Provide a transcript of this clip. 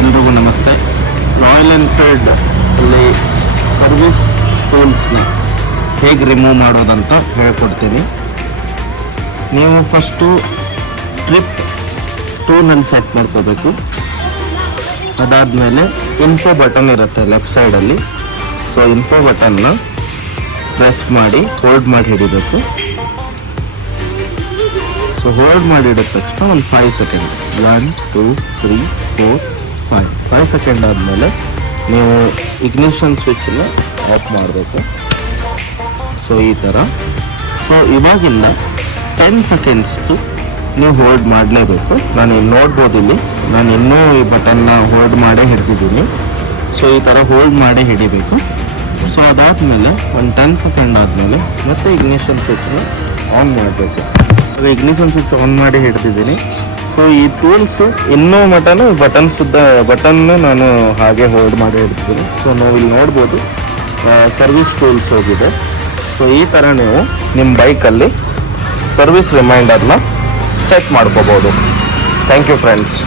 ಎಲ್ರಿಗೂ ನಮಸ್ತೆ. Royal Enfield ಅಲ್ಲಿ ಸರ್ವಿಸ್ ಟೂಲ್ಸ್ನ ಹೇಗೆ ರಿಮೂವ್ ಮಾಡೋದಂತ ಹೇಳ್ಕೊಡ್ತೀನಿ. ನೀವು ಫಸ್ಟು ಟ್ರಿಪ್ ಟೂನಲ್ಲಿ ಸೆಟ್ ಮಾಡ್ಕೋಬೇಕು. ಅದಾದಮೇಲೆ ಇನ್ಫೋ ಬಟನ್ ಇರುತ್ತೆ ಲೆಫ್ಟ್ ಸೈಡಲ್ಲಿ. ಸೊ ಇನ್ಫೋ ಬಟನ್ನ ಪ್ರೆಸ್ ಮಾಡಿ ಹೋಲ್ಡ್ ಮಾಡಿ ಹಿಡಿಬೇಕು. ಸೊ ಹೋಲ್ಡ್ ಮಾಡಿ ಹಿಡಿದ ತಕ್ಷಣ ಒಂದು 5 ಸೆಕೆಂಡ್ 1 2 3 4 5 ಸೆಕೆಂಡ್ ಆದಮೇಲೆ ನೀವು ಇಗ್ನಿಷನ್ ಸ್ವಿಚ್ನ ಆಫ್ ಮಾಡಬೇಕು. ಸೊ ಈ ಥರ. ಸೊ ಇವಾಗಿಂದ 10 ಸೆಕೆಂಡ್ಸ್ದು ನೀವು ಹೋಲ್ಡ್ ಮಾಡಲೇಬೇಕು. ನಾನು ಇಲ್ಲಿ ನೋಡ್ಬೋದು, ಇಲ್ಲಿ ನಾನು ಇನ್ನೂ ಈ ಬಟನ್ನ ಹೋಲ್ಡ್ ಮಾಡೇ ಹಿಡಿದಿದ್ದೀನಿ. ಸೊ ಈ ಥರ ಹೋಲ್ಡ್ ಮಾಡೇ ಹಿಡಿಬೇಕು. ಸೊ ಅದಾದಮೇಲೆ ಒಂದು 10 ಸೆಕೆಂಡ್ ಆದಮೇಲೆ ಮತ್ತೆ ಇಗ್ನಿಷನ್ ಸ್ವಿಚ್ನ ಆನ್ ಮಾಡಬೇಕು. ಇಗ್ನಿಷನ್ ಸ್ವಿಚ್ ಆನ್ ಮಾಡಿ ಹಿಡ್ದಿದ್ದೀನಿ. ಸೊ ಈ ಟೂಲ್ಸ್ ಇನ್ನೂ ಮಟನು ಬಟನ್ನ ನಾನು ಹಾಗೆ ಹೋಲ್ಡ್ ಮಾಡಿ ಹಿಡ್ತಿದ್ದೀನಿ. ಸೊ ನಾವು ಇಲ್ಲಿ ನೋಡ್ಬೋದು ಸರ್ವಿಸ್ ಟೂಲ್ಸ್ ಹೋಗಿದೆ. ಸೊ ಈ ಥರ ನೀವು ನಿಮ್ಮ ಬೈಕಲ್ಲಿ ಸರ್ವಿಸ್ ರಿಮೈಂಡರ್ನ ಸೆಟ್ ಮಾಡ್ಕೋಬೋದು. Thank you friends.